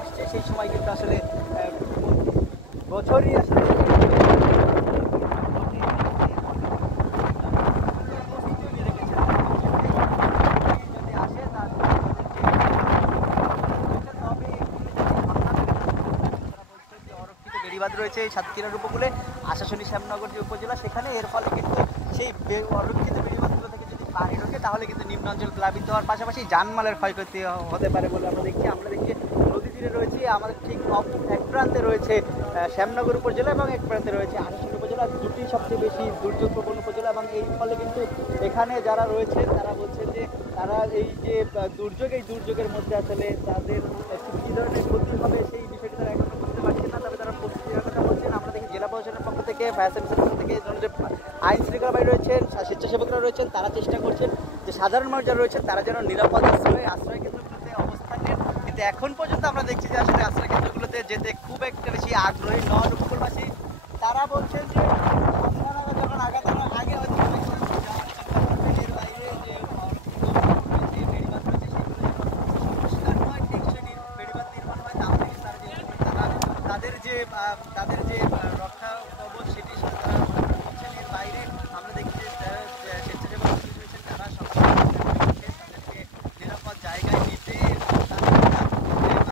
আসছে সেই সময় কিন্তু আসলে বছরই আসলে বেড়িবাঁধ রয়েছে এই সাতক্ষীরার উপকূলে আশাশুনি শ্যামনগর যে উপজেলা সেখানে, এর ফলে কিন্তু সেই অরক্ষিত বেড়িবাঁধগুলো থেকে যদি পানি ঢোকে তাহলে কিন্তু নিম্নাঞ্চল প্লাবিত হওয়ার পাশাপাশি জানমালের ক্ষয়ক্ষতি হতে পারে বলে আমরা দেখছি। নদী তীরে রয়েছি, আমাদের ঠিক এক প্রান্তে রয়েছে শ্যামনগর উপজেলা এবং এক প্রান্তে রয়েছে আশাশুনি উপজেলা, দুটি সবচেয়ে বেশি দুর্যোগপ্রবণ উপজেলা। এবং এই ফলে কিন্তু এখানে যারা রয়েছে তারা বলছেন যে তারা এই যে দুর্যোগের মধ্যে আসলে তাদের কী ধরনের ক্ষতি হবে সেই বিষয়টি তারা এখনো বুঝতে পারছে না। তবে তারা প্রস্তুতি নেওয়ার কথা বলছেন। আমরা দেখি জেলা প্রশাসনের পক্ষ থেকে, ফায়ার সার্ভিসের পক্ষ থেকে যে আইন শৃঙ্খলা বাহিনী রয়েছেন, স্বেচ্ছাসেবকরা রয়েছেন, তারা চেষ্টা করছেন যে সাধারণ মানুষ যারা রয়েছেন তারা যেন নিরাপদ আশ্রয় কেন্দ্রগুলোতে অবস্থান নেন। কিন্তু এখন পর্যন্ত আমরা দেখছি যে আসলে আশ্রয় কেন্দ্রগুলোতে যেতে খুব একটা বেশি আগ্রহী নন উপকূলবাসী। তারা বলছেন যে আপনারা যখন আগে হয়তো তাদের যে